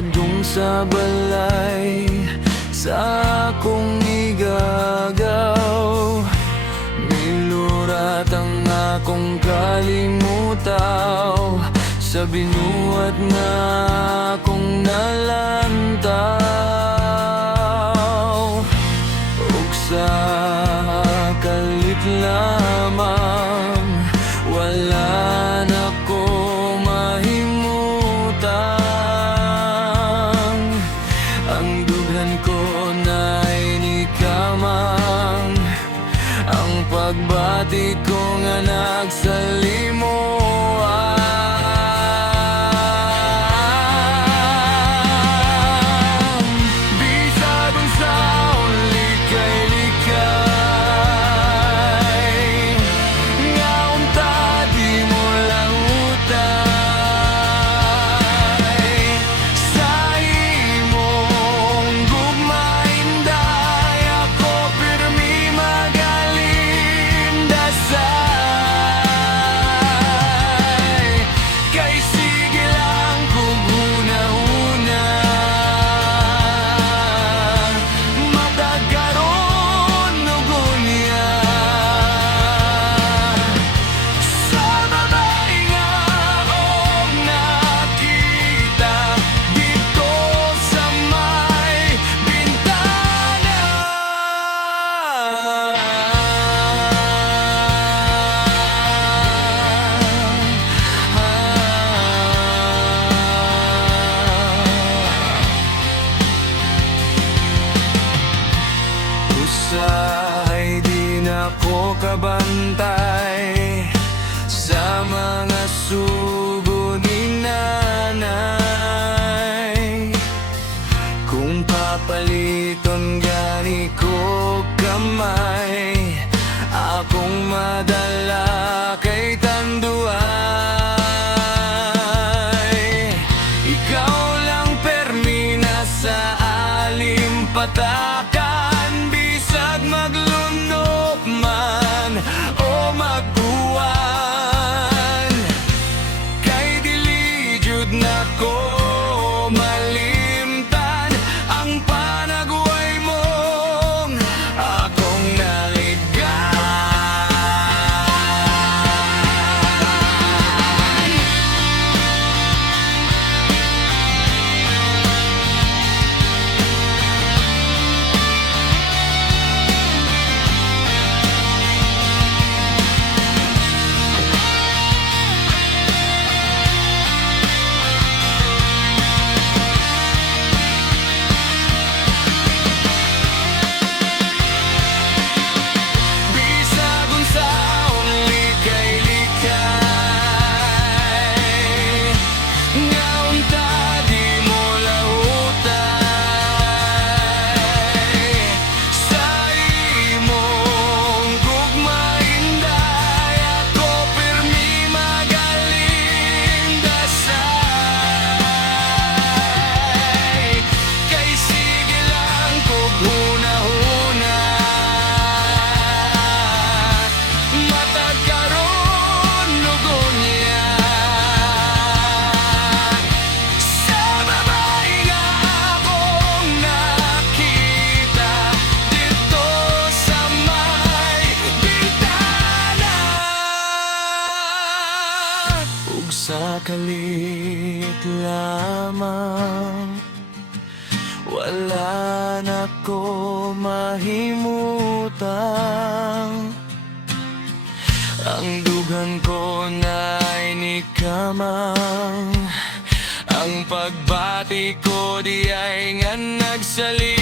adung sa balay sa akong igagaw. Milurat ang akong kalimutaw sa binuhat nga akong nalantaw. Ug sa kalit lamang wala na ko mahimutang. Ang dughan ko na'y ni kamang, ang pagbati ko nga nagsalimuan. Bisag unsaon likay-likay, nga unta di mo lang utay. Sa imong gugmain day ako pirmi magaling dasay. Kay sige lang kung una-una, matag karon nugon niya. Sa babae nga akong nakita dito sa may bintana, usahay di na ko kabantay sa mga sugo ni nanay. Kung papaliton gani ko kamay, akong madala kay tanduay. Ikaw lang permina sa alimpatakan, bisag maglunok man o magbuwan. Kay dili jud na ko malimtan ang panagway mong akong naligay. Bisag unsaon likay-likay, nga unta di mo lautay. Sa imong gugmain day ako pirmi magaling dasay. Kay sige lang kog una-una, matag karon nugon niya. Sa babae nga akong nakita dito sa may bintana, ug sa kalit lamang wala na ko mahimutang. Ang dughan ko na'y ni kamang, ang pagbati ko di ay nga nagsali.